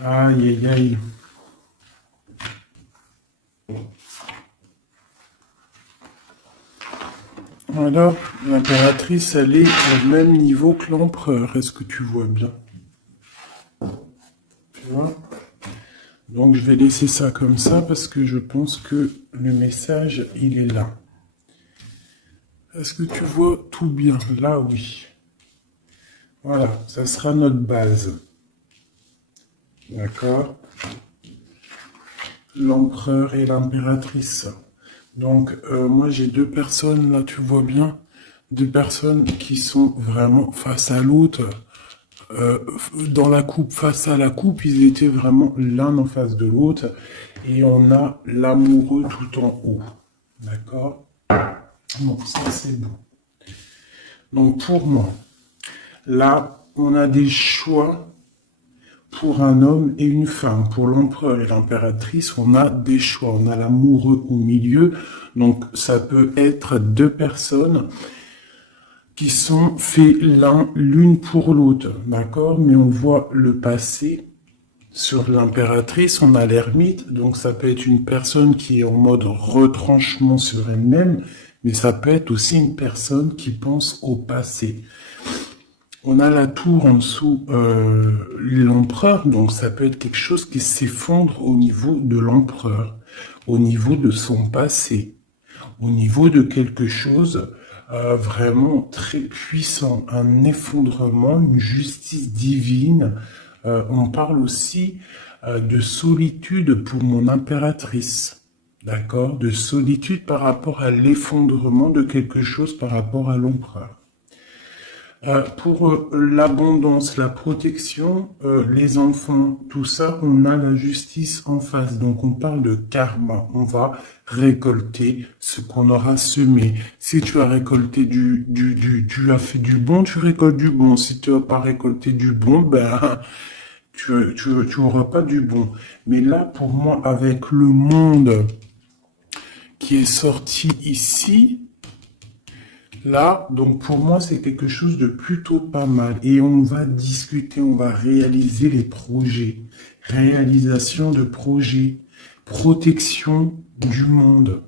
Aïe, aïe, aïe. Alors, l'impératrice, elle est au même niveau que l'empereur. Est-ce que tu vois bien? Tu vois? Donc, je vais laisser ça comme ça parce que je pense que le message, il est là. Est-ce que tu vois tout bien? Là, oui. Voilà, ça sera notre base. D'accord? L'empereur et l'impératrice. Donc, moi, j'ai deux personnes, là, tu vois bien, deux personnes qui sont vraiment face à l'autre. Dans la coupe, face à la coupe, ils étaient vraiment l'un en face de l'autre. Et on a l'amoureux tout en haut. D'accord? Bon, ça, c'est bon. Donc, pour moi, là, on a des choix pour un homme et une femme. Pour l'empereur et l'impératrice, on a des choix. On a l'amoureux au milieu. Donc, ça peut être deux personnes qui sont faits l'une pour l'autre. D'accord? Mais on voit le passé. Sur l'impératrice, on a l'ermite. Donc, ça peut être une personne qui est en mode retranchement sur elle-même. Mais ça peut être aussi une personne qui pense au passé. On a la tour en dessous, l'empereur, donc ça peut être quelque chose qui s'effondre au niveau de l'empereur, au niveau de son passé, au niveau de quelque chose vraiment très puissant, un effondrement, une justice divine. On parle aussi de solitude pour mon impératrice, d'accord, de solitude par rapport à l'effondrement de quelque chose par rapport à l'empereur. Pour l'abondance, la protection, les enfants, tout ça, on a la justice en face. Donc on parle de karma. On va récolter ce qu'on aura semé. Si tu as récolté tu as fait du bon, tu récoltes du bon. Si tu n'as pas récolté du bon, ben tu auras pas du bon. Mais là, pour moi, avec le monde qui est sorti ici, là, donc pour moi, c'est quelque chose de plutôt pas mal. Et on va discuter, on va réaliser les projets. Réalisation de projets. Protection du monde.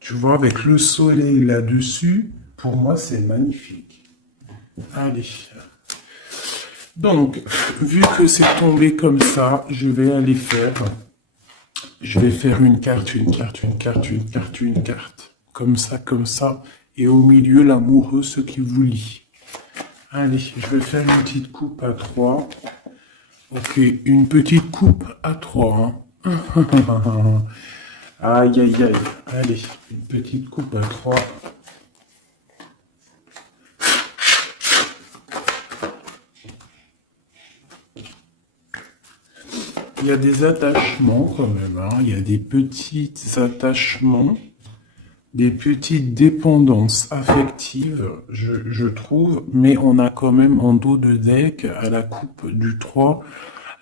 Tu vois, avec le soleil là-dessus, pour moi, c'est magnifique. Allez. Donc, vu que c'est tombé comme ça, je vais aller faire... Je vais faire une carte, une carte, une carte, une carte, une carte. Comme ça, comme ça. Et au milieu, l'amoureux, ce qui vous lie. Allez, je vais faire une petite coupe à 3. Ok, une petite coupe à 3. Hein. Aïe, aïe, aïe. Allez, une petite coupe à 3. Il y a des attachements quand même. Hein. Il y a des petits attachements. Des petites dépendances affectives, je trouve, mais on a quand même en dos de deck, à la coupe du 3,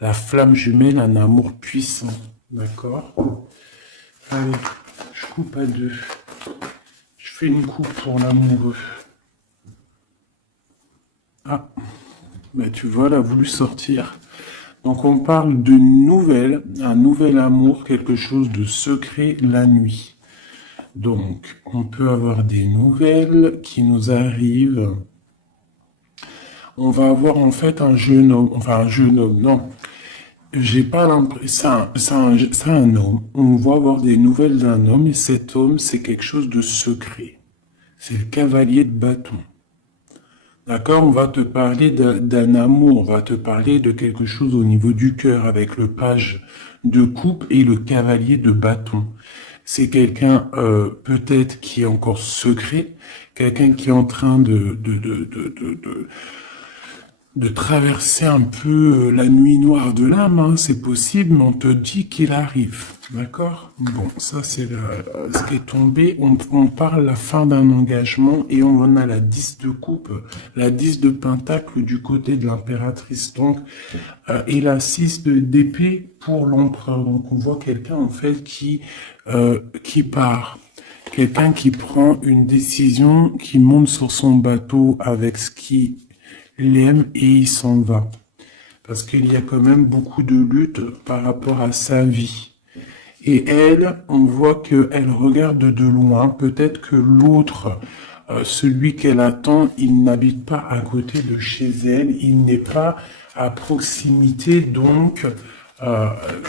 la flamme jumelle, un amour puissant. D'accord? Allez, je coupe à 2. Je fais une coupe pour l'amoureux. Ah, ben tu vois, elle a voulu sortir. Donc on parle de nouvelle, un nouvel amour, quelque chose de secret la nuit. Donc, on peut avoir des nouvelles qui nous arrivent. On va avoir en fait un jeune homme, enfin un jeune homme, non. J'ai pas l'impression, c'est un homme. On va avoir des nouvelles d'un homme et cet homme, c'est quelque chose de secret. C'est le cavalier de bâton. D'accord? On va te parler d'un amour, on va te parler de quelque chose au niveau du cœur avec le page de coupe et le cavalier de bâton. C'est quelqu'un peut-être qui est encore secret, quelqu'un qui est en train de traverser un peu la nuit noire de l'âme, hein, c'est possible, mais on te dit qu'il arrive, d'accord? Bon, ça c'est ce qui est tombé, on parle la fin d'un engagement et on a la 10 de coupe, la 10 de pentacle du côté de l'impératrice, donc, et la 6 d'épée pour l'empereur, donc on voit quelqu'un en fait qui part. Quelqu'un qui prend une décision, qui monte sur son bateau avec ce qui l'aime et il s'en va. parce qu'il y a quand même beaucoup de lutte par rapport à sa vie. Et elle, on voit qu'elle regarde de loin. Peut-être que l'autre, celui qu'elle attend, il n'habite pas à côté de chez elle. Il n'est pas à proximité, donc euh,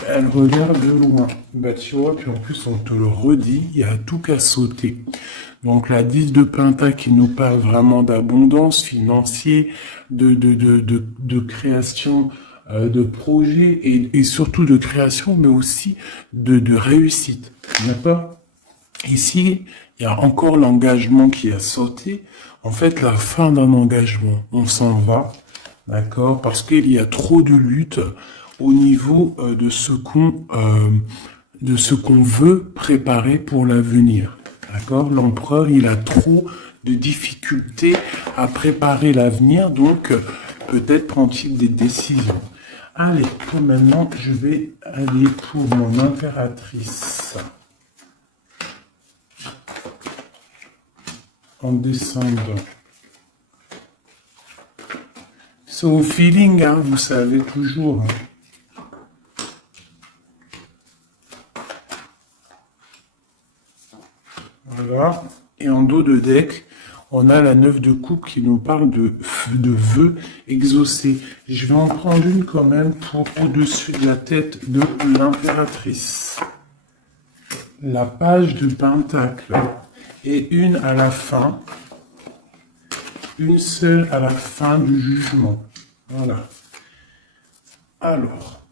elle regarde de loin. Bah tu vois, puis en plus on te le redit, il y a tout qu'à sauter. Donc la 10 de Pentacle qui nous parle vraiment d'abondance financière, de création de projets et surtout de création, mais aussi de réussite. D'accord? Ici, il y a encore l'engagement qui a sauté. En fait, la fin d'un engagement, on s'en va, d'accord? Parce qu'il y a trop de lutte au niveau de ce qu'on veut préparer pour l'avenir. D'accord? L'empereur, il a trop de difficultés à préparer l'avenir, donc peut-être prend-il des décisions. Allez, pour maintenant, je vais aller pour mon impératrice. En descendant. C'est au feeling, hein, vous savez toujours. Hein. Voilà. Et en dos de deck, on a la 9 de coupe qui nous parle de vœux exaucés. Je vais en prendre une quand même pour au-dessus de la tête de l'impératrice. La page de Pentacle. Et une à la fin. Une seule à la fin du jugement. Voilà. Alors.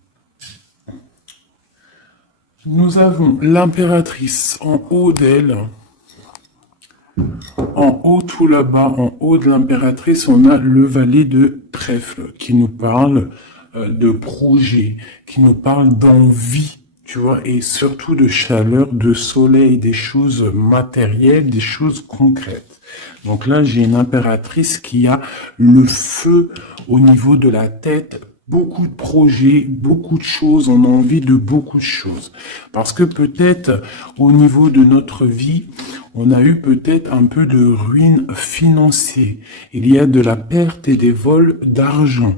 Nous avons l'impératrice en haut d'elle. En haut, tout là-bas, en haut de l'impératrice, on a le valet de trèfle qui nous parle de projet, qui nous parle d'envie, tu vois, et surtout de chaleur, de soleil, des choses matérielles, des choses concrètes. Donc là, j'ai une impératrice qui a le feu au niveau de la tête, beaucoup de projets, beaucoup de choses, on a envie de beaucoup de choses. Parce que peut-être au niveau de notre vie, on a eu peut-être un peu de ruine financière. Il y a de la perte et des vols d'argent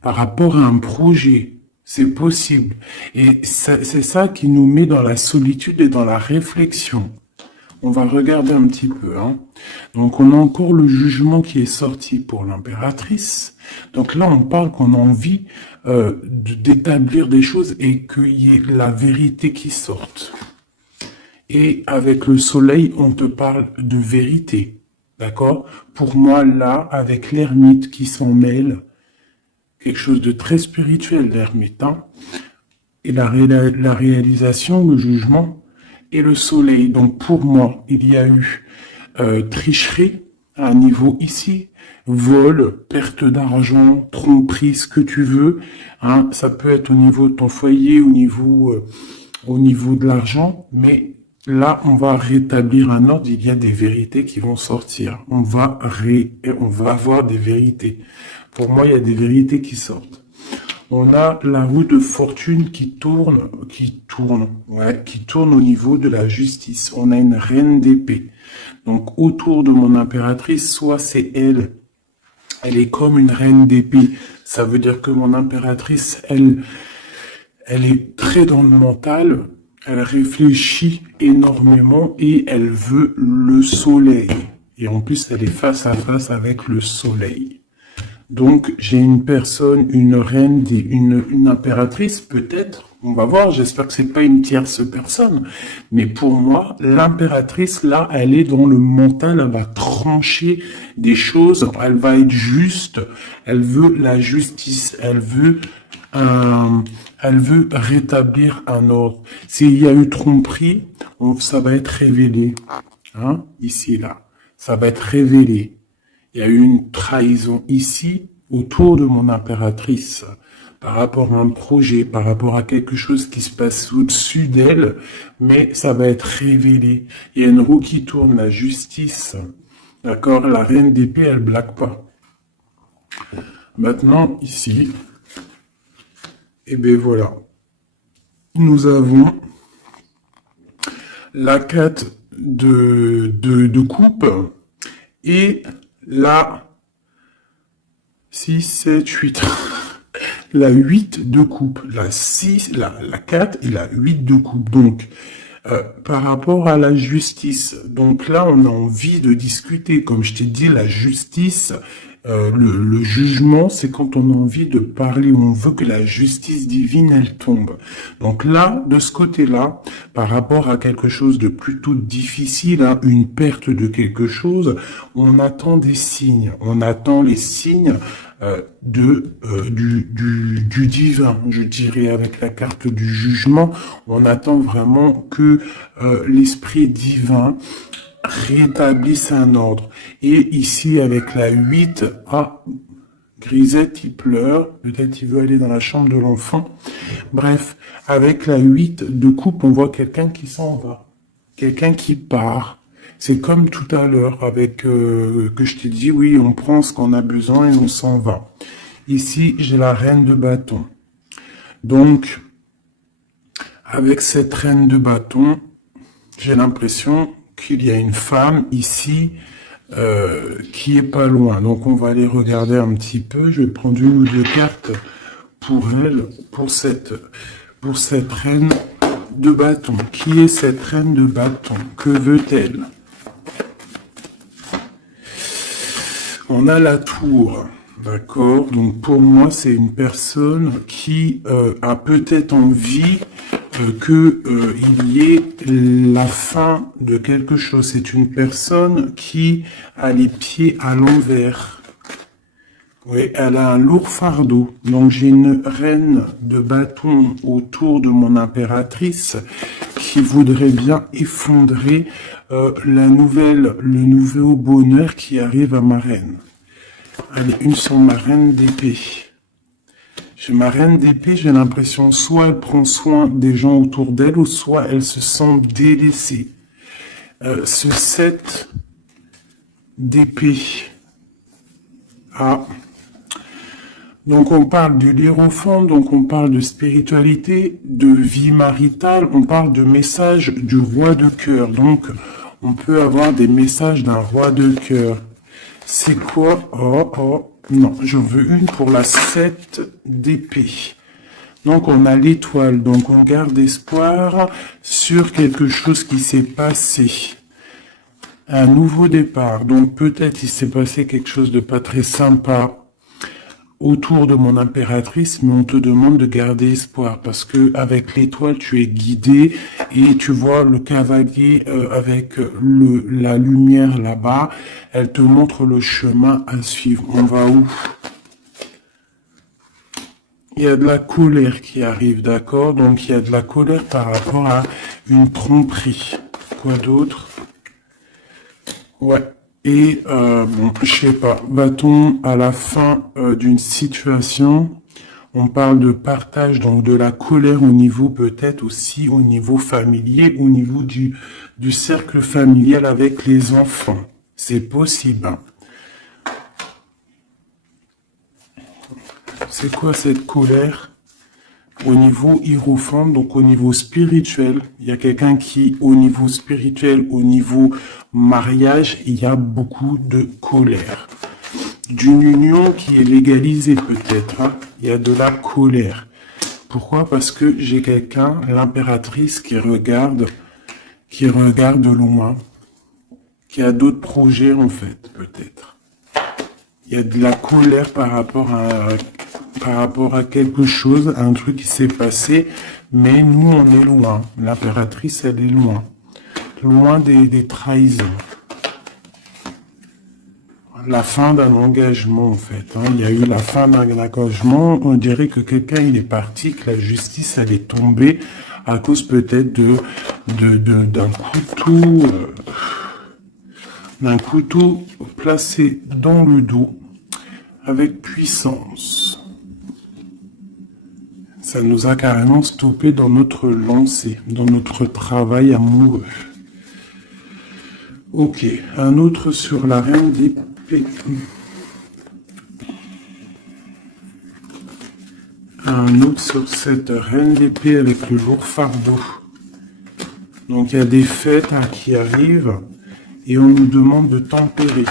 par rapport à un projet. C'est possible. Et c'est ça qui nous met dans la solitude et dans la réflexion. On va regarder un petit peu. Hein. Donc, on a encore le jugement qui est sorti pour l'impératrice. Donc là, on parle qu'on a envie d'établir des choses et qu'il y ait la vérité qui sorte. Et avec le soleil, on te parle de vérité. D'accord? Pour moi, là, avec l'ermite qui s'en mêle, quelque chose de très spirituel, l'ermite, hein, et la réalisation, le jugement, et le soleil. Donc pour moi, il y a eu tricherie à un niveau ici, vol, perte d'argent, tromperie, ce que tu veux. Hein, ça peut être au niveau de ton foyer, au niveau de l'argent, mais là, on va rétablir un ordre. Il y a des vérités qui vont sortir. On va avoir des vérités. Pour moi, il y a des vérités qui sortent. On a la roue de fortune qui tourne au niveau de la justice. On a une reine d'épée. Donc, autour de mon impératrice, soit c'est elle est comme une reine d'épée. Ça veut dire que mon impératrice, elle est très dans le mental. Elle réfléchit énormément et elle veut le soleil. Et en plus, elle est face à face avec le soleil. Donc, j'ai une personne, une reine, une impératrice, peut-être. On va voir, j'espère que c'est pas une tierce personne. Mais pour moi, l'impératrice, là, elle est dans le mental, elle va trancher des choses, elle va être juste, elle veut la justice, elle veut rétablir un ordre. S'il y a eu tromperie, ça va être révélé. Hein, ici, là. Ça va être révélé. Il y a eu une trahison ici, autour de mon impératrice, par rapport à un projet, par rapport à quelque chose qui se passe au-dessus d'elle, mais ça va être révélé. Il y a une roue qui tourne, la justice. D'accord? La reine d'épée, elle blague pas. Maintenant, ici, et bien voilà. Nous avons la 4 de coupe et la 6, 7, 8. la 8 de coupe, la 6, la 4 et la 8 de coupe. Donc, par rapport à la justice, donc là, on a envie de discuter. Comme je t'ai dit, la justice, le jugement, c'est quand on a envie de parler, on veut que la justice divine, elle tombe. Donc là, de ce côté-là, par rapport à quelque chose de plutôt difficile, hein, une perte de quelque chose, on attend des signes. On attend les signes du divin, je dirais, avec la carte du jugement. On attend vraiment que l'esprit divin rétablisse un ordre. Et ici, avec la 8, Grisette, il pleure, peut-être il veut aller dans la chambre de l'enfant. Bref, avec la 8 de coupe, on voit quelqu'un qui s'en va, quelqu'un qui part. C'est comme tout à l'heure avec que je t'ai dit, oui, on prend ce qu'on a besoin et on s'en va. Ici, j'ai la reine de bâton. Donc, avec cette reine de bâton, j'ai l'impression qu'il y a une femme ici qui est pas loin. Donc, on va aller regarder un petit peu. Je vais prendre une ou deux cartes pour elle, pour cette reine de bâton. Qui est cette reine de bâton? Que veut-elle? On a la tour, d'accord? Donc pour moi, c'est une personne qui a peut-être envie qu'il y ait la fin de quelque chose. C'est une personne qui a les pieds à l'envers. Oui, elle a un lourd fardeau. Donc j'ai une reine de bâton autour de mon impératrice qui voudrait bien effondrer le nouveau bonheur qui arrive à ma reine. Allez, une sur ma reine d'épée. J'ai ma reine d'épée, j'ai l'impression soit elle prend soin des gens autour d'elle, ou soit elle se sent délaissée. Ce 7 d'épée. Donc on parle du hiérophant, donc on parle de spiritualité, de vie maritale, on parle de message du roi de cœur. Donc on peut avoir des messages d'un roi de cœur. C'est quoi? Non, je veux une pour la 7 d'épée. Donc on a l'étoile, donc on garde espoir sur quelque chose qui s'est passé. Un nouveau départ, donc peut-être il s'est passé quelque chose de pas très sympa autour de mon impératrice, mais on te demande de garder espoir parce que avec l'étoile tu es guidé et tu vois le cavalier avec la lumière là-bas, elle te montre le chemin à suivre. On va où? Il y a de la colère qui arrive, d'accord? Donc il y a de la colère par rapport à une tromperie. Quoi d'autre? Ouais. Et, bon, je sais pas, va-t-on à la fin d'une situation, on parle de partage, donc de la colère au niveau peut-être aussi au niveau familier, au niveau du cercle familial avec les enfants. C'est possible. Hein. C'est quoi cette colère? Au niveau hiérophant, donc au niveau spirituel, il y a quelqu'un qui, au niveau spirituel, au niveau mariage, il y a beaucoup de colère. D'une union qui est légalisée peut-être, hein, il y a de la colère. Pourquoi? Parce que j'ai quelqu'un, l'impératrice, qui regarde loin, qui a d'autres projets en fait, peut-être. Il y a de la colère par rapport à quelque chose, à un truc qui s'est passé, mais nous, on est loin. L'impératrice, elle est loin. Loin des trahisons. La fin d'un engagement, en fait. Hein. Il y a eu la fin d'un engagement. On dirait que quelqu'un, il est parti, que la justice, elle est tombée à cause peut-être d'un couteau placé dans le dos avec puissance. Ça nous a carrément stoppé dans notre lancée, dans notre travail amoureux. Ok, un autre sur la reine d'épée. Un autre sur cette reine d'épée avec le lourd fardeau. Donc il y a des fêtes qui arrivent et on nous demande de tempérer.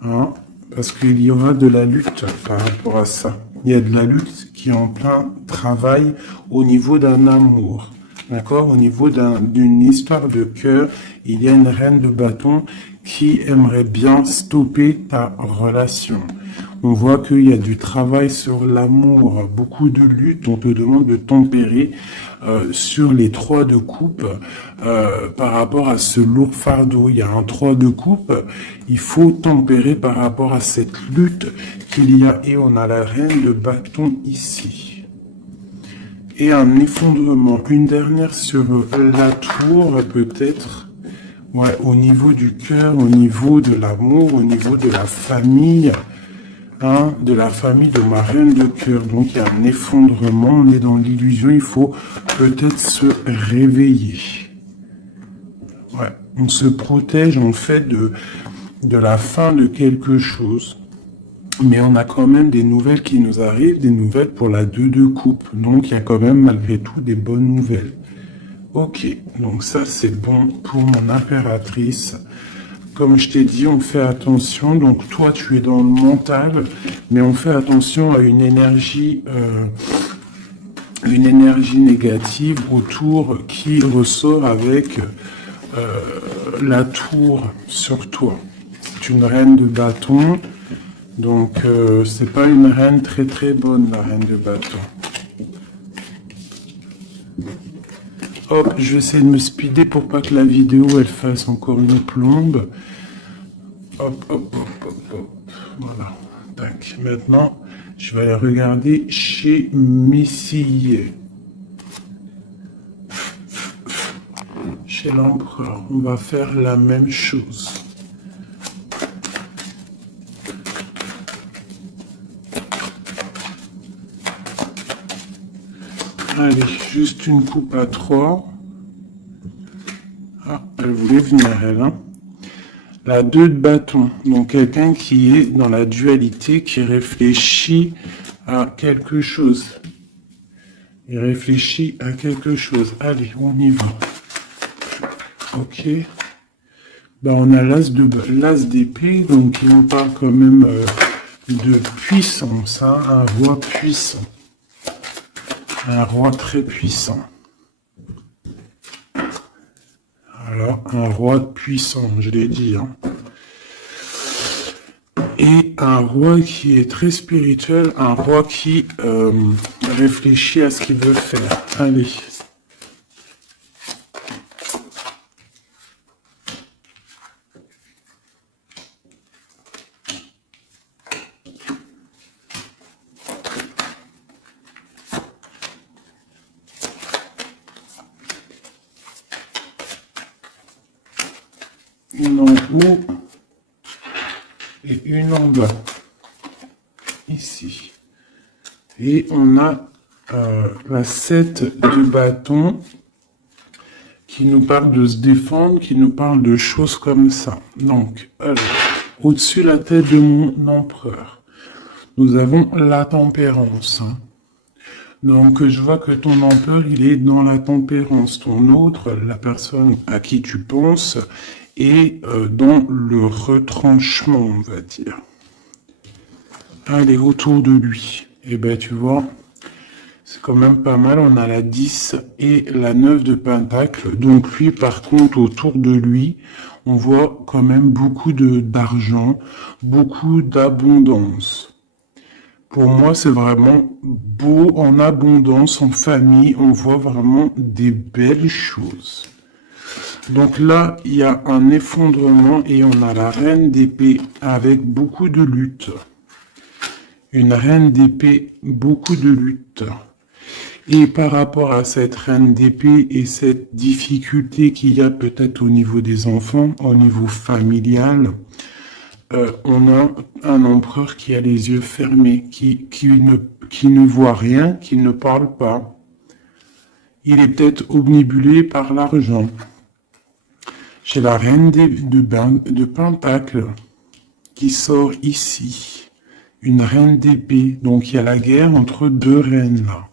Hein, parce qu'il y aura de la lutte par rapport à ça. il y a de la lutte qui est en plein travail au niveau d'un amour. D'accord? Au niveau d'une histoire de cœur, il y a une reine de bâton qui aimerait bien stopper ta relation. On voit qu'il y a du travail sur l'amour, beaucoup de lutte. On te demande de tempérer sur les 3 de coupe par rapport à ce lourd fardeau. Il y a un 3 de coupe. Il faut tempérer par rapport à cette lutte qu'il y a. Et on a la reine de bâton ici. Et un effondrement. Une dernière sur la tour, peut-être. Ouais, au niveau du cœur, au niveau de l'amour, au niveau de la famille. Hein, de la famille de ma reine de cœur. Donc il y a un effondrement, on est dans l'illusion, il faut peut-être se réveiller. Ouais, on se protège en fait de la fin de quelque chose. Mais on a quand même des nouvelles qui nous arrivent, des nouvelles pour la 2 de coupe. Donc il y a quand même malgré tout des bonnes nouvelles. Ok, donc ça c'est bon pour mon impératrice. Comme je t'ai dit, on fait attention. Donc toi, tu es dans le mental, mais on fait attention à une énergie négative autour qui ressort avec la tour sur toi. C'est une reine de bâton, donc c'est pas une reine très très bonne, la reine de bâton. Hop, je vais essayer de me speeder pour pas que la vidéo elle fasse encore une plombe. Hop, hop, hop, hop, hop. Voilà. Tac. Maintenant, je vais aller regarder chez Messie. Chez l'empereur, on va faire la même chose. Allez, juste une coupe à 3. Ah, elle voulait venir, elle, hein. La 2 de bâton, donc quelqu'un qui est dans la dualité, qui réfléchit à quelque chose. Il réfléchit à quelque chose. Allez, on y va. Ok. Ben, on a l'as d'épée, donc il nous parle quand même de puissance, hein, un roi puissant. Un roi très puissant. Alors, un roi puissant, je l'ai dit. Hein. Et un roi qui est très spirituel, un roi qui réfléchit à ce qu'il veut faire. Allez. Une en haut et une en bas, ici. Et on a la 7 de bâton qui nous parle de se défendre, qui nous parle de choses comme ça. Donc, au-dessus de la tête de mon empereur, nous avons la tempérance. Hein. Donc, je vois que ton empereur, il est dans la tempérance. Ton autre, la personne à qui tu penses, et dans le retranchement, on va dire. Allez, autour de lui. Et ben, tu vois, c'est quand même pas mal. On a la 10 et la 9 de pentacle. Donc lui, par contre, autour de lui, on voit quand même beaucoup d'argent, beaucoup d'abondance. Pour moi, c'est vraiment beau, en abondance, en famille. On voit vraiment des belles choses. Donc là, il y a un effondrement et on a la reine d'épée avec beaucoup de lutte. Une reine d'épée, beaucoup de lutte. Et par rapport à cette reine d'épée et cette difficulté qu'il y a peut-être au niveau des enfants, au niveau familial, on a un empereur qui a les yeux fermés, qui ne voit rien, qui ne parle pas. Il est peut-être omnibulé par l'argent. J'ai la reine de pentacle qui sort ici. Une reine d'épée. Donc il y a la guerre entre 2 reines là.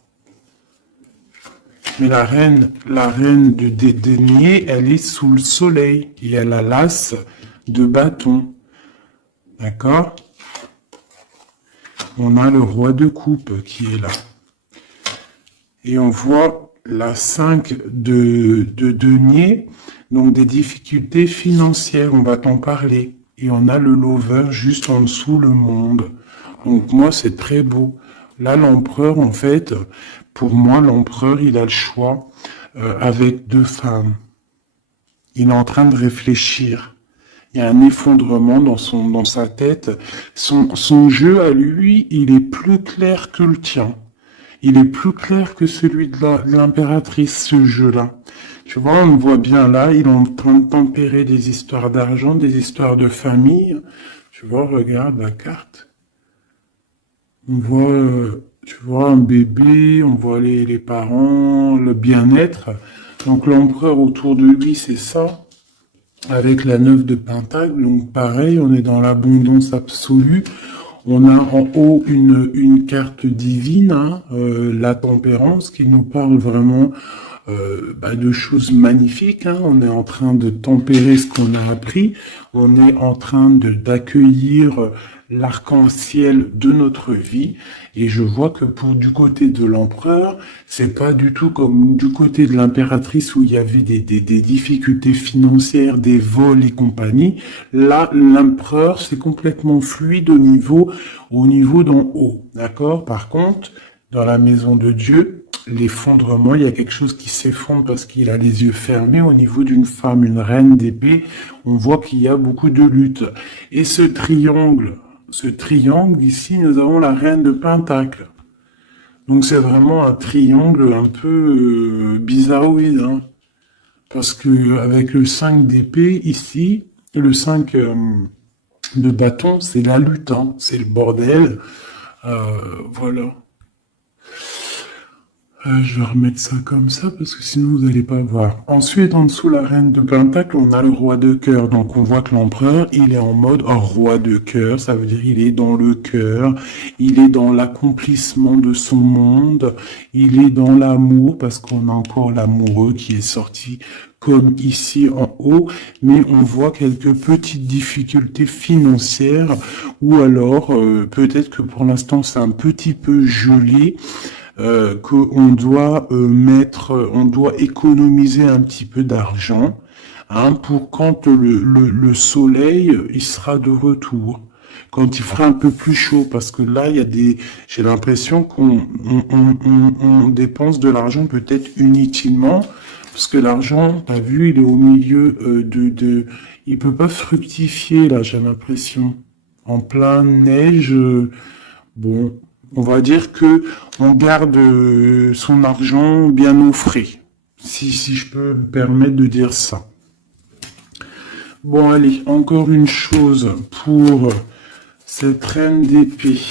Mais la reine de denier, elle est sous le soleil. Et elle a l'as de bâton. D'accord? on a le roi de coupe qui est là. Et on voit la 5 de denier, donc des difficultés financières, on va t'en parler. Et on a le lover juste en dessous, le monde. Donc moi, c'est très beau. Là, l'empereur, en fait, pour moi, l'empereur, il a le choix avec deux femmes. Il est en train de réfléchir. Il y a un effondrement dans sa tête. Son jeu à lui, il est plus clair que le tien. Il est plus clair que celui de l'impératrice, ce jeu-là. Tu vois, on le voit bien là, il est en train de tempérer des histoires d'argent, des histoires de famille. Tu vois, regarde la carte. On voit, tu vois, un bébé, on voit les parents, le bien-être. Donc l'empereur autour de lui, c'est ça, avec la 9 de Pentacle. Donc pareil, on est dans l'abondance absolue. On a en haut une carte divine, hein, la tempérance, qui nous parle vraiment de choses magnifiques. Hein. On est en train de tempérer ce qu'on a appris. On est en train d'accueillir l'arc-en-ciel de notre vie. Et je vois que du côté de l'empereur, c'est pas du tout comme du côté de l'impératrice où il y avait des difficultés financières, des vols et compagnie. Là, l'empereur, c'est complètement fluide au niveau d'en haut. D'accord? Par contre, dans la maison de Dieu, l'effondrement, il y a quelque chose qui s'effondre parce qu'il a les yeux fermés au niveau d'une femme, une reine d'épée. On voit qu'il y a beaucoup de lutte. Et ce triangle ici, nous avons la reine de Pentacle. Donc c'est vraiment un triangle un peu bizarroïde, hein. Parce que avec le 5 d'épée ici, et le 5 de bâton, c'est la lutte, hein. C'est le bordel. Voilà. Je vais remettre ça comme ça parce que sinon vous n'allez pas voir. Ensuite, en dessous la reine de Pentacle, on a le roi de cœur. Donc on voit que l'empereur, il est en mode roi de cœur. Ça veut dire il est dans le cœur, il est dans l'accomplissement de son monde, il est dans l'amour parce qu'on a encore l'amoureux qui est sorti comme ici en haut, mais on voit quelques petites difficultés financières ou alors peut-être que pour l'instant c'est un petit peu gelé. Qu'on doit on doit économiser un petit peu d'argent, hein, pour quand le soleil il sera de retour, quand il fera un peu plus chaud, parce que là il y a j'ai l'impression on dépense de l'argent peut-être inutilement, parce que l'argent, t'as vu, il est au milieu il peut pas fructifier là, j'ai l'impression, en plein neige, bon. On va dire que on garde son argent bien au frais, si je peux me permettre de dire ça. Bon, allez, encore une chose pour cette reine d'épée.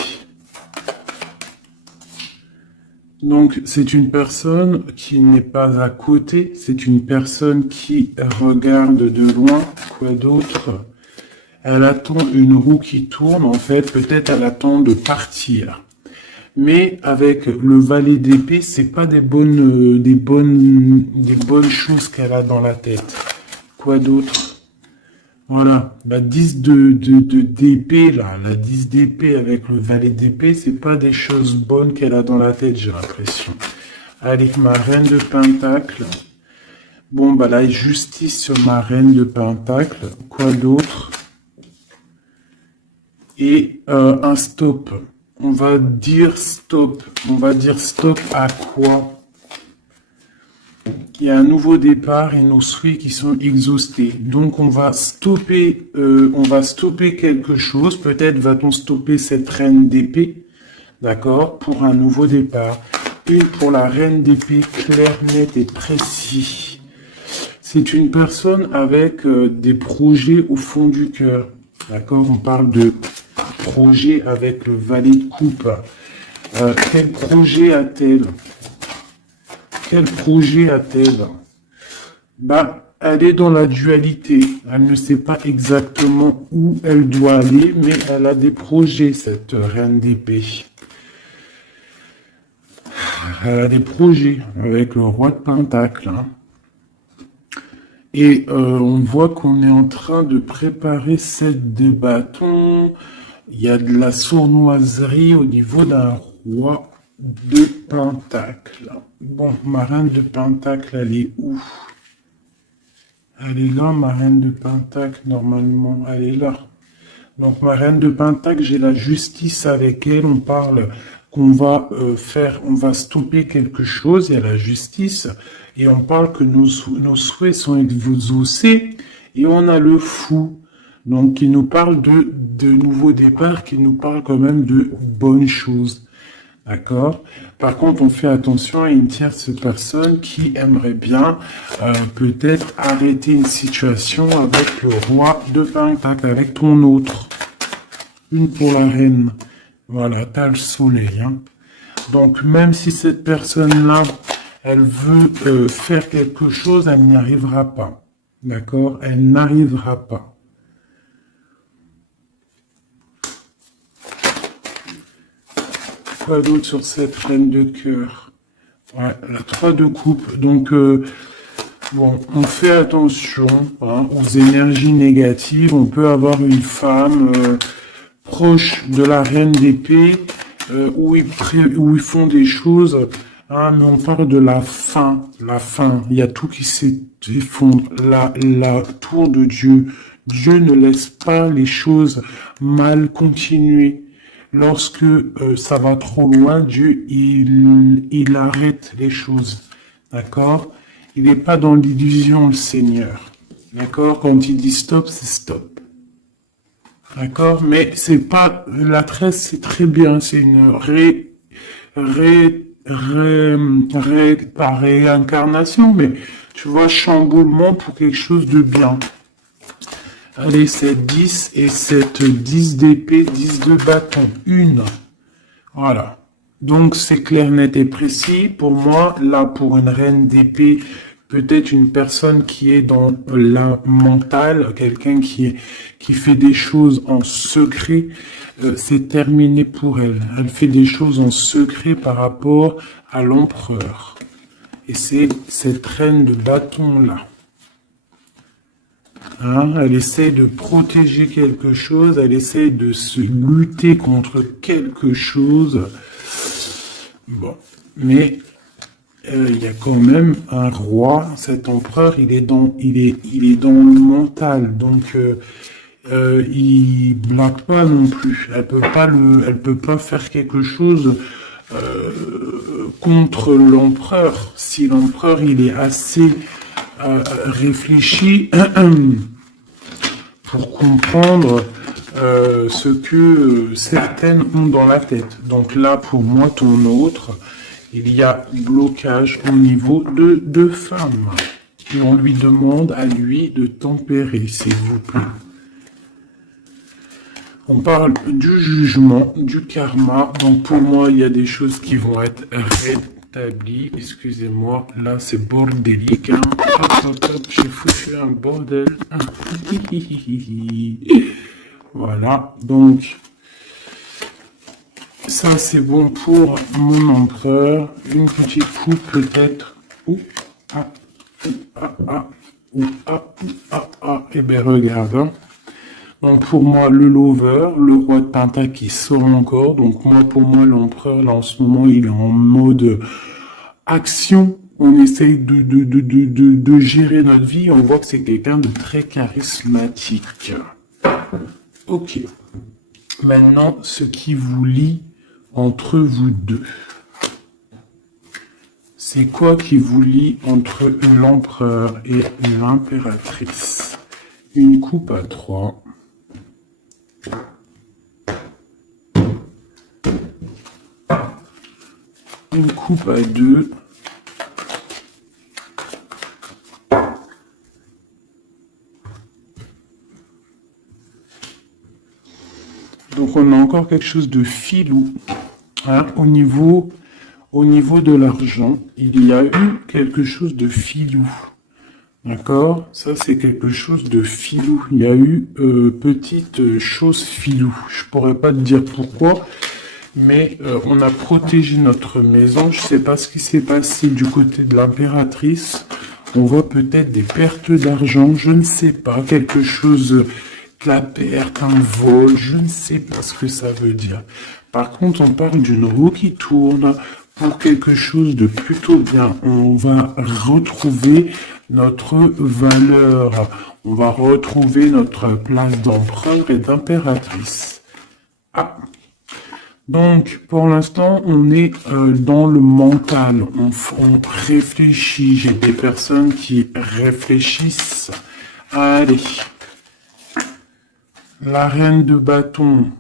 Donc, c'est une personne qui n'est pas à côté, c'est une personne qui regarde de loin. Quoi d'autre? Elle attend une roue qui tourne, en fait, peut-être elle attend de partir. Mais avec le valet d'épée, c'est pas des bonnes choses qu'elle a dans la tête. Quoi d'autre? Voilà, la 10 d'épée, là, la 10 d'épée avec le valet d'épée, c'est pas des choses bonnes qu'elle a dans la tête, j'ai l'impression. Allez, ma reine de pentacle. Bon, bah, la justice sur ma reine de pentacle. Quoi d'autre? Et un stop. On va dire stop. On va dire stop à quoi? Il y a un nouveau départ et nos souhaits qui sont exhaustés. Donc on va stopper quelque chose. Peut-être va-t-on stopper cette reine d'épée, d'accord, pour un nouveau départ. Une pour la reine d'épée, clair, net et précis. C'est une personne avec des projets au fond du cœur, d'accord. On parle de projet avec le valet de coupe. Quel projet a-t-elle? Quel projet a-t-elle? Bah, elle est dans la dualité. Elle ne sait pas exactement où elle doit aller, mais elle a des projets, cette reine d'épée. Elle a des projets avec le roi de pentacle. Hein. Et on voit qu'on est en train de préparer 7 de bâton. il y a de la sournoiserie au niveau d'un roi de Pentacle. Bon, ma reine de Pentacle, elle est où? Elle est là, ma reine de Pentacle, normalement, elle est là. Donc, ma reine de Pentacle, j'ai la justice avec elle. On parle qu'on va on va stopper quelque chose. Il y a la justice. Et on parle que nos souhaits sont exaucés. Et on a le fou. Donc, qui nous parle de nouveaux départs, qui nous parle quand même de bonnes choses. D'accord? Par contre, on fait attention à une tierce personne qui aimerait bien peut-être arrêter une situation avec le roi de Pentacle, avec ton autre. Une pour la reine. Voilà, t'as le soleil. Hein. Donc, même si cette personne-là, elle veut faire quelque chose, elle n'y arrivera pas. D'accord? Elle n'arrivera pas. Quoi d'autre sur cette reine de cœur? Ouais, la 3 de coupe. Donc, bon, on fait attention aux énergies négatives. On peut avoir une femme proche de la reine d'épée où ils font des choses. Hein, mais on parle de la fin. La fin. Il y a tout qui s'effondre. La tour de Dieu. Dieu ne laisse pas les choses mal continuer. Lorsque ça va trop loin, Dieu, il arrête les choses. D'accord? Il n'est pas dans l'illusion, le Seigneur. D'accord? Quand il dit stop, c'est stop. D'accord? Mais c'est pas, la tresse, c'est très bien. C'est une pas réincarnation, mais tu vois, chamboulement pour quelque chose de bien. Allez, c'est 10 et cette 10 d'épée, 10 de bâton, une. Voilà. Donc, c'est clair, net et précis. Pour moi, là, pour une reine d'épée, peut-être une personne qui est dans la mentale, quelqu'un qui fait des choses en secret, c'est terminé pour elle. Elle fait des choses en secret par rapport à l'empereur. Et c'est cette reine de bâton-là. Hein, elle essaie de protéger quelque chose, elle essaie de se lutter contre quelque chose. Bon, mais il y a quand même un roi, cet empereur, il est dans le mental, donc il blague pas non plus. Elle peut pas faire quelque chose contre l'empereur. Si l'empereur il est assez réfléchi pour comprendre ce que certaines ont dans la tête. Donc là, pour moi, ton autre, il y a blocage au niveau de deux femmes. Et on lui demande à lui de tempérer, s'il vous plaît. On parle du jugement, du karma. Donc pour moi, il y a des choses qui vont être rétablies. Excusez-moi, là c'est bordélique. Hein. Hop, j'ai foutu un bordel. Voilà, donc ça c'est bon pour mon empereur. Une petite coupe peut-être. Eh bien regarde. Hein. Donc pour moi, le lover, le roi de Pentacle qui sort encore. Donc pour moi, l'empereur, là en ce moment, il est en mode action. On essaye de gérer notre vie. On voit que c'est quelqu'un de très charismatique. Ok. Maintenant, ce qui vous lie entre vous deux. C'est quoi qui vous lie entre l'empereur et l'impératrice? Une coupe à 3. Une coupe à 2. Donc on a encore quelque chose de filou. Hein, au niveau de l'argent, il y a eu quelque chose de filou. D'accord? Ça, c'est quelque chose de filou. Il y a eu petite chose filou. Je pourrais pas te dire pourquoi, mais on a protégé notre maison. Je sais pas ce qui s'est passé du côté de l'impératrice. On voit peut-être des pertes d'argent. Je ne sais pas. Quelque chose la perte, un vol, je ne sais pas ce que ça veut dire. Par contre, on parle d'une roue qui tourne pour quelque chose de plutôt bien. On va retrouver notre valeur. On va retrouver notre place d'empereur et d'impératrice. Ah. Donc, pour l'instant, on est dans le mental. On réfléchit. J'ai des personnes qui réfléchissent. Allez. La reine de bâton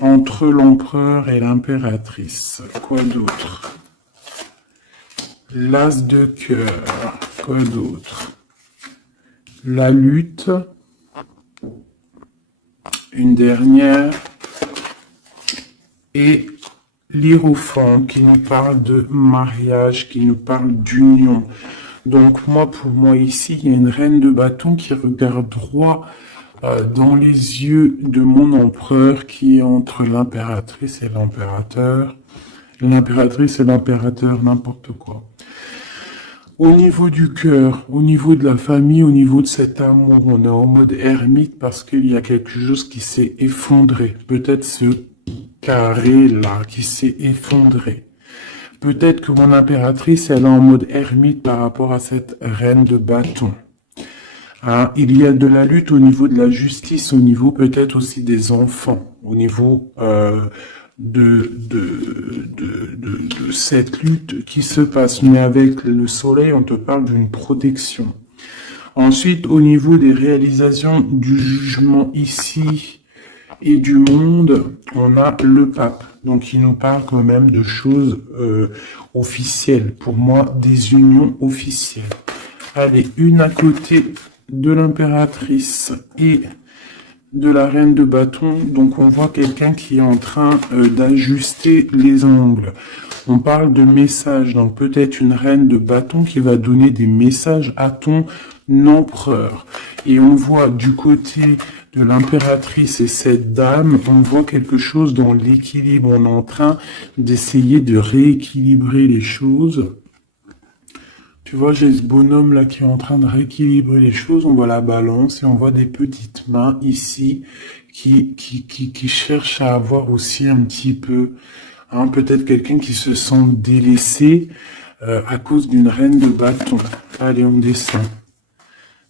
entre l'empereur et l'impératrice. Quoi d'autre? L'as de cœur. Quoi d'autre? La lutte. Une dernière. Et l'hiérophant qui nous parle de mariage, qui nous parle d'union. Donc pour moi ici, il y a une reine de bâton qui regarde droit dans les yeux de mon empereur qui est entre l'impératrice et l'impérateur. L'impératrice et l'impérateur, n'importe quoi. Au niveau du cœur, au niveau de la famille, au niveau de cet amour, on est en mode ermite parce qu'il y a quelque chose qui s'est effondré. Peut-être ce carré là qui s'est effondré. Peut-être que mon impératrice, elle est en mode ermite par rapport à cette reine de bâton. Hein, il y a de la lutte au niveau de la justice, au niveau peut-être aussi des enfants, au niveau de cette lutte qui se passe. Mais avec le soleil, on te parle d'une protection. Ensuite, au niveau des réalisations du jugement ici et du monde, on a le pape. Donc, il nous parle quand même de choses officielles. Pour moi, des unions officielles. Allez, une à côté de l'impératrice et de la reine de bâton. Donc, on voit quelqu'un qui est en train d'ajuster les angles. On parle de messages. Donc, peut-être une reine de bâton qui va donner des messages à ton empereur. Et on voit du côté de l'impératrice et cette dame, on voit quelque chose dans l'équilibre. On est en train d'essayer de rééquilibrer les choses. Tu vois, j'ai ce bonhomme là qui est en train de rééquilibrer les choses. On voit la balance et on voit des petites mains ici qui cherchent à avoir aussi un petit peu, hein, peut-être quelqu'un qui se sent délaissé à cause d'une reine de bâton. Allez, on descend.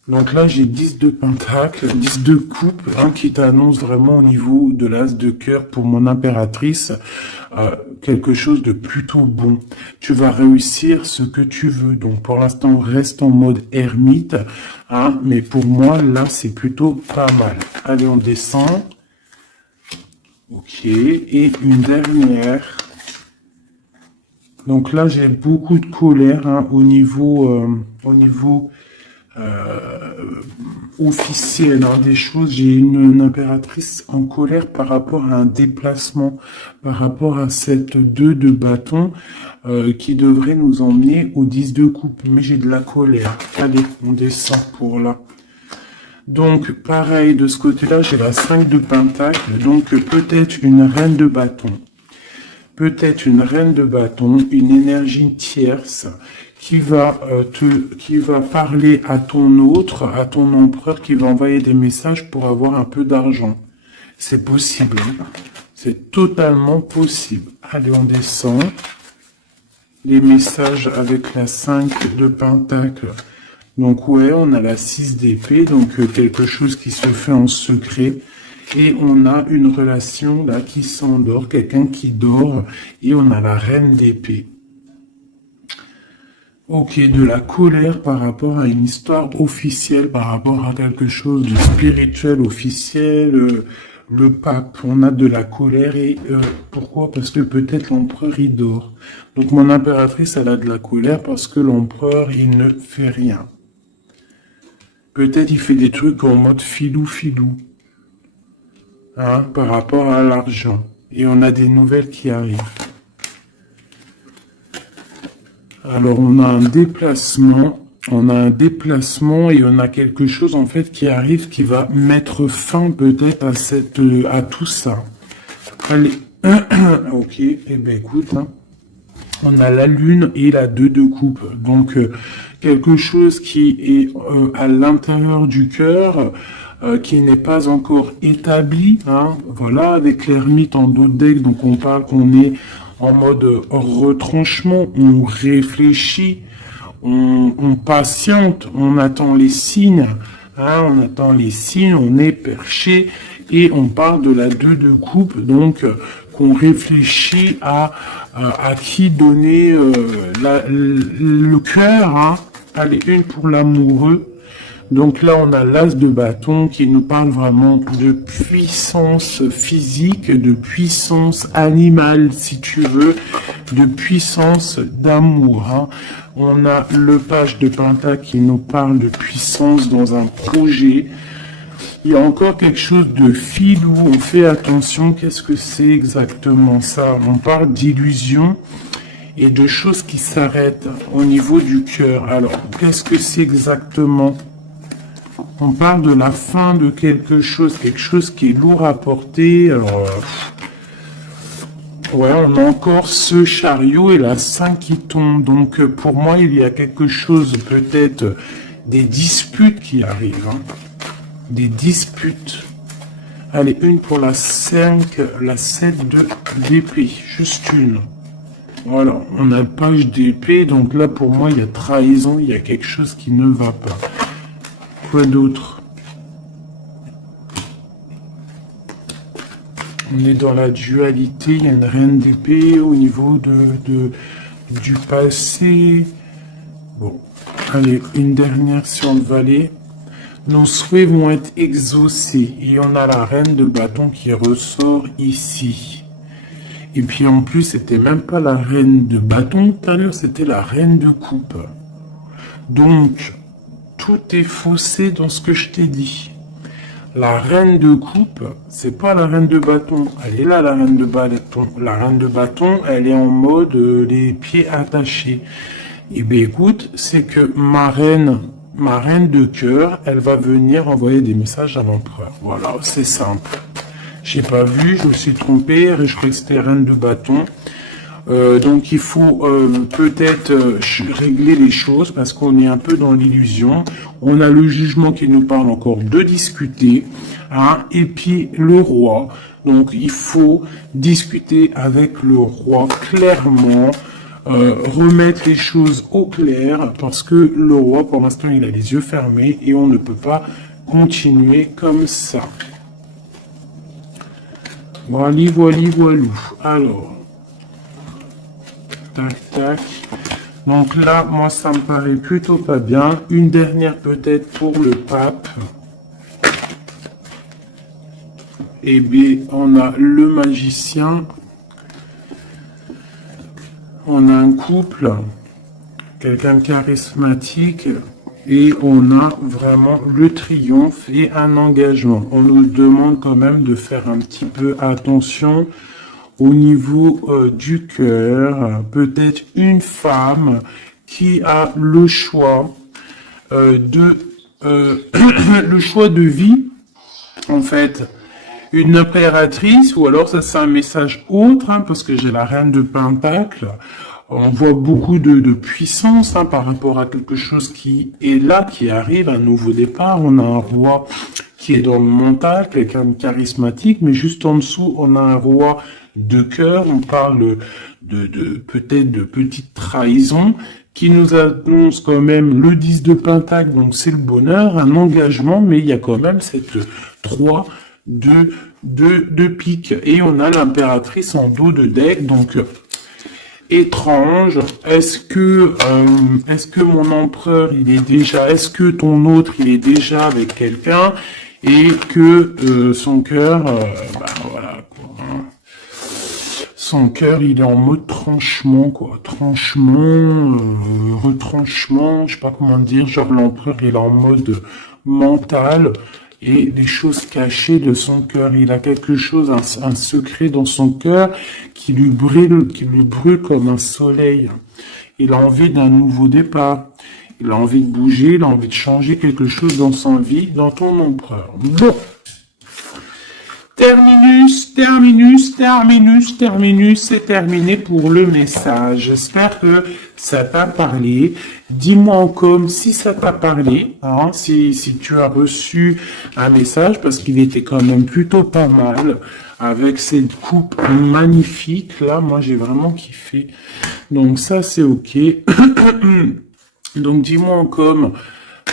Donc là, j'ai 10 de pentacle, 10 de coupe, hein, qui t'annonce vraiment au niveau de l'as de cœur pour mon impératrice, quelque chose de plutôt bon. Tu vas réussir ce que tu veux. Donc pour l'instant, on reste en mode ermite, hein, mais pour moi, là, c'est plutôt pas mal. Allez, on descend. Ok, et une dernière. Donc là, j'ai beaucoup de colère, hein, au niveau officiel, hein, des choses. J'ai une impératrice en colère par rapport à un déplacement, par rapport à cette 2 de bâton qui devrait nous emmener au 10 de coupe. Mais j'ai de la colère. Allez, on descend pour là. Donc, pareil, de ce côté-là, j'ai la 5 de pentacle. Donc, peut-être une reine de bâton. Peut-être une reine de bâton, une énergie tierce qui va parler à ton autre, à ton empereur, qui va envoyer des messages pour avoir un peu d'argent. C'est possible. Hein. C'est totalement possible. Allez, on descend. Les messages avec la 5 de pentacle. Donc, ouais, on a la 6 d'épée. Donc, quelque chose qui se fait en secret. Et on a une relation là qui s'endort, quelqu'un qui dort. Et on a la reine d'épée. Ok, de la colère par rapport à une histoire officielle, par rapport à quelque chose de spirituel officiel, le pape, on a de la colère et pourquoi? Parce que peut-être l'empereur il dort. Donc mon impératrice elle a de la colère parce que l'empereur il ne fait rien. Peut-être il fait des trucs en mode filou, hein, par rapport à l'argent. Et on a des nouvelles qui arrivent. Alors, on a un déplacement et on a quelque chose, en fait, qui arrive, qui va mettre fin, peut-être, à tout ça. Allez, ok, eh ben, écoute, hein. On a la lune et la 2 de coupe. Donc, quelque chose qui est à l'intérieur du cœur, qui n'est pas encore établi, hein, voilà, avec l'ermite en dos de deck, donc on parle qu'on est en mode retranchement, on réfléchit, on patiente, on attend les signes, hein, on attend les signes, on est perché, et on parle de la 2 de coupe, donc qu'on réfléchit à qui donner le cœur, hein. Allez, une pour l'amoureux. Donc là, on a l'as de bâton qui nous parle vraiment de puissance physique, de puissance animale, si tu veux, de puissance d'amour, hein. On a le page de pentacle qui nous parle de puissance dans un projet. Il y a encore quelque chose de filou, on fait attention, qu'est-ce que c'est exactement ça? On parle d'illusion et de choses qui s'arrêtent au niveau du cœur. Alors, qu'est-ce que c'est exactement? On parle de la fin de quelque chose qui est lourd à porter. Alors, ouais, on a encore ce chariot et la 5 qui tombe. Donc, pour moi, il y a quelque chose, peut-être, des disputes qui arrivent, hein. Des disputes. Allez, une pour la 5, la 7 d'épée. Juste une. Voilà, on a page d'épée. Donc là, pour moi, il y a trahison. Il y a quelque chose qui ne va pas. Quoi d'autre? On est dans la dualité. Il y a une reine d'épée au niveau du passé. Bon, allez, une dernière sur le valet. Nos souhaits vont être exaucés. Et on a la reine de bâton qui ressort ici. Et puis en plus, c'était même pas la reine de bâton tout à l'heure, c'était la reine de coupe. Donc, tout est faussé dans ce que je t'ai dit. La reine de coupe, c'est pas la reine de bâton. Elle est là, la reine de bâton. La reine de bâton, elle est en mode les pieds attachés. Et bien écoute, c'est que ma reine de cœur, elle va venir envoyer des messages à l'empereur. Voilà, c'est simple. J'ai pas vu, je me suis trompé, je croyais que c'était reine de bâton. Donc il faut peut-être régler les choses parce qu'on est un peu dans l'illusion. On a le jugement qui nous parle encore de discuter, hein, et puis le roi. Donc il faut discuter avec le roi clairement, remettre les choses au clair parce que le roi pour l'instant il a les yeux fermés et on ne peut pas continuer comme ça. Voilà, voilou. Alors, tac, tac. Donc là, moi, ça me paraît plutôt pas bien. Une dernière peut-être pour le pape. Eh bien, on a le magicien. On a un couple, quelqu'un de charismatique. Et on a vraiment le triomphe et un engagement. On nous demande quand même de faire un petit peu attention au niveau du cœur. Peut-être une femme qui a le choix le choix de vie, en fait. Une impératrice, ou alors ça c'est un message autre, hein, parce que j'ai la reine de Pentacle. On voit beaucoup de puissance, hein, par rapport à quelque chose qui est là, qui arrive, un nouveau départ. On a un roi qui est dans le mental, quelqu'un de charismatique, mais juste en dessous, on a un roi de cœur. On parle peut-être de petite trahison qui nous annonce quand même le 10 de Pentacle, donc c'est le bonheur, un engagement, mais il y a quand même cette 3 de pique. Et on a l'impératrice en dos de deck, donc étrange. Est-ce que mon empereur il est déjà, est-ce que ton autre il est déjà avec quelqu'un et que son cœur, voilà quoi, hein. Son cœur il est en mode tranchement quoi, tranchement, retranchement, je sais pas comment dire, genre l'empereur il est en mode mental. Et les choses cachées de son cœur. Il a quelque chose, un secret dans son cœur qui lui brûle comme un soleil. Il a envie d'un nouveau départ. Il a envie de bouger, il a envie de changer quelque chose dans sa vie, dans ton empereur. Bon. Terminus. C'est terminé pour le message. J'espère que ça t'a parlé. Dis-moi en com si ça t'a parlé, hein, si tu as reçu un message, parce qu'il était quand même plutôt pas mal, avec cette coupe magnifique. Là, moi, j'ai vraiment kiffé. Donc ça, c'est ok. Donc dis-moi en com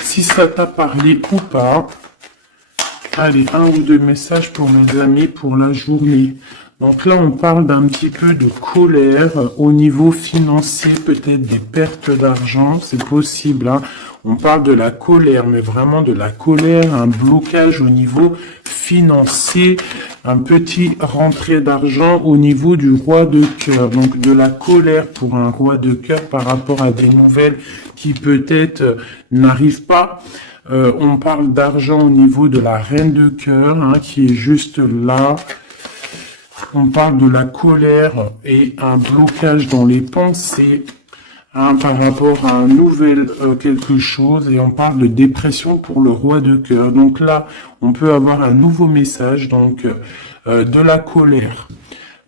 si ça t'a parlé ou pas. Allez, un ou deux messages pour mes amis pour la journée. Donc là, on parle d'un petit peu de colère au niveau financier, peut-être des pertes d'argent, c'est possible. Hein. On parle de la colère, mais vraiment de la colère, un blocage au niveau financier, un petit rentrée d'argent au niveau du roi de cœur. Donc de la colère pour un roi de cœur par rapport à des nouvelles qui peut-être n'arrivent pas. On parle d'argent au niveau de la reine de cœur, hein, qui est juste là. On parle de la colère et un blocage dans les pensées, hein, par rapport à un nouvel quelque chose. Et on parle de dépression pour le roi de cœur. Donc là, on peut avoir un nouveau message, donc de la colère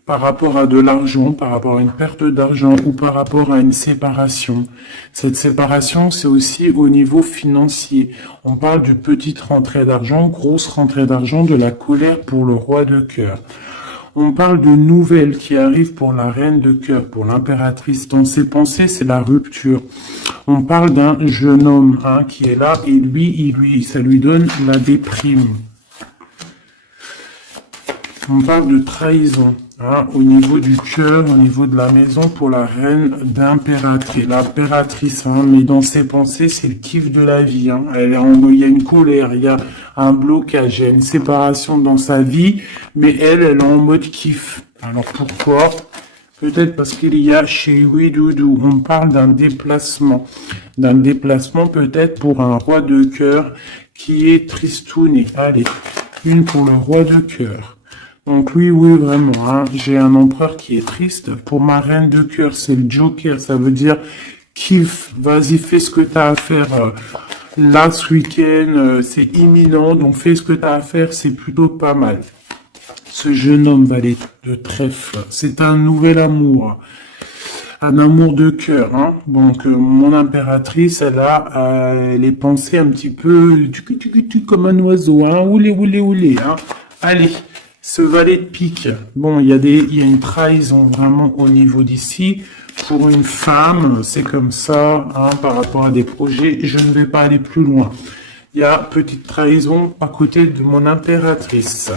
par rapport à de l'argent, par rapport à une perte d'argent ou par rapport à une séparation. Cette séparation, c'est aussi au niveau financier. On parle de petite rentrée d'argent, grosse rentrée d'argent, de la colère pour le roi de cœur. On parle de nouvelles qui arrivent pour la reine de cœur, pour l'impératrice. Dans ses pensées, c'est la rupture. On parle d'un jeune homme, hein, qui est là et ça lui donne la déprime. On parle de trahison, hein, au niveau du cœur, au niveau de la maison pour la reine d'impératrice. L'impératrice, hein, mais dans ses pensées, c'est le kiff de la vie. Hein. Il y a une colère, il y a un blocage, il y a une séparation dans sa vie, mais elle est en mode kiff. Alors pourquoi? Peut-être parce qu'il y a chez Ouidoudou, on parle d'un déplacement. D'un déplacement peut-être pour un roi de cœur qui est tristouné. Allez, une pour le roi de cœur. Donc oui, vraiment, hein, j'ai un empereur qui est triste. Pour ma reine de cœur, c'est le Joker, ça veut dire kiff, vas-y, fais ce que t'as à faire. Là, ce week-end, c'est imminent, donc fais ce que t'as à faire, c'est plutôt pas mal. Ce jeune homme valet de trèfle, c'est un nouvel amour. Un amour de cœur, hein. Donc mon impératrice, elle a les pensées un petit peu comme un oiseau, hein. Oulé, hein. Allez. Ce valet de pique, bon, il y a une trahison vraiment au niveau d'ici. Pour une femme, c'est comme ça, hein, par rapport à des projets. Je ne vais pas aller plus loin. Il y a petite trahison à côté de mon impératrice.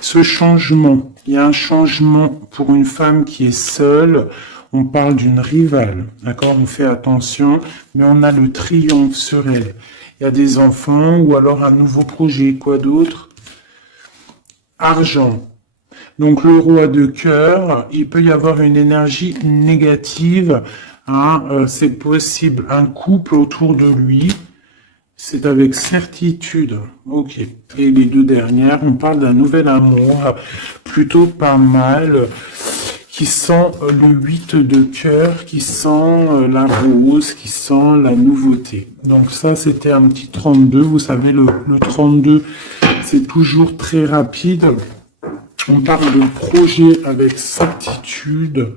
Ce changement, il y a un changement pour une femme qui est seule. On parle d'une rivale, d'accord? On fait attention, mais on a le triomphe sur elle. Il y a des enfants ou alors un nouveau projet. Quoi d'autre? Argent. Donc le roi de cœur, il peut y avoir une énergie négative, hein, c'est possible un couple autour de lui, c'est avec certitude, ok. Et les deux dernières, on parle d'un nouvel amour, plutôt pas mal, qui sent le 8 de cœur, qui sent la rose, qui sent la nouveauté. Donc ça, c'était un petit 32, vous savez, le 32, c'est toujours très rapide. On parle de projet avec certitude.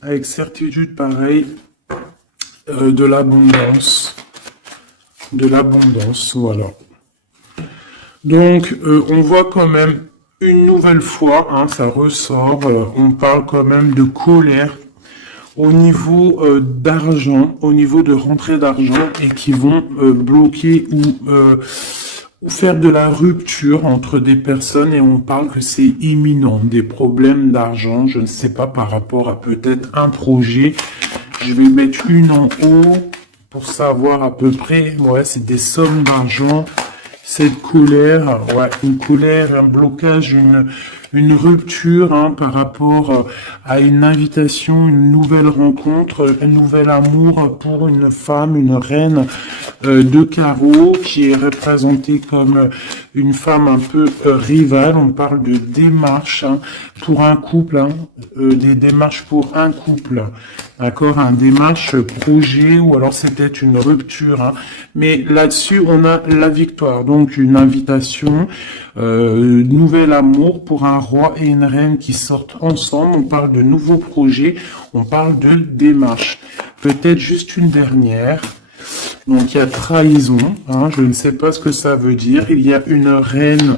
Avec certitude, pareil. De l'abondance. De l'abondance, voilà. Donc, on voit quand même une nouvelle fois, hein, ça ressort. On parle quand même de colère au niveau d'argent, au niveau de rentrée d'argent et qui vont bloquer ou faire de la rupture entre des personnes et on parle que c'est imminent, des problèmes d'argent, je ne sais pas, par rapport à peut-être un projet. Je vais mettre une en haut pour savoir à peu près, ouais, c'est des sommes d'argent, cette colère, ouais, une colère, un blocage, une rupture hein, par rapport à une invitation, une nouvelle rencontre, un nouvel amour pour une femme, une reine de carreau qui est représentée comme une femme un peu rivale. On parle de démarches hein, pour un couple, hein, des démarches pour un couple. D'accord, un démarche projet ou alors c'est peut-être une rupture. Hein. Mais là-dessus, on a la victoire. Donc une invitation, nouvel amour pour un roi et une reine qui sortent ensemble. On parle de nouveaux projets, on parle de démarche. Peut-être juste une dernière. Donc il y a trahison, hein, je ne sais pas ce que ça veut dire. Il y a une reine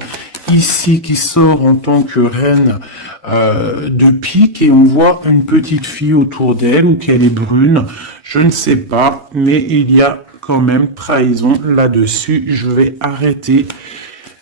ici qui sort en tant que reine de pique et on voit une petite fille autour d'elle ou qu'elle est brune, je ne sais pas, mais il y a quand même trahison là-dessus. Je vais arrêter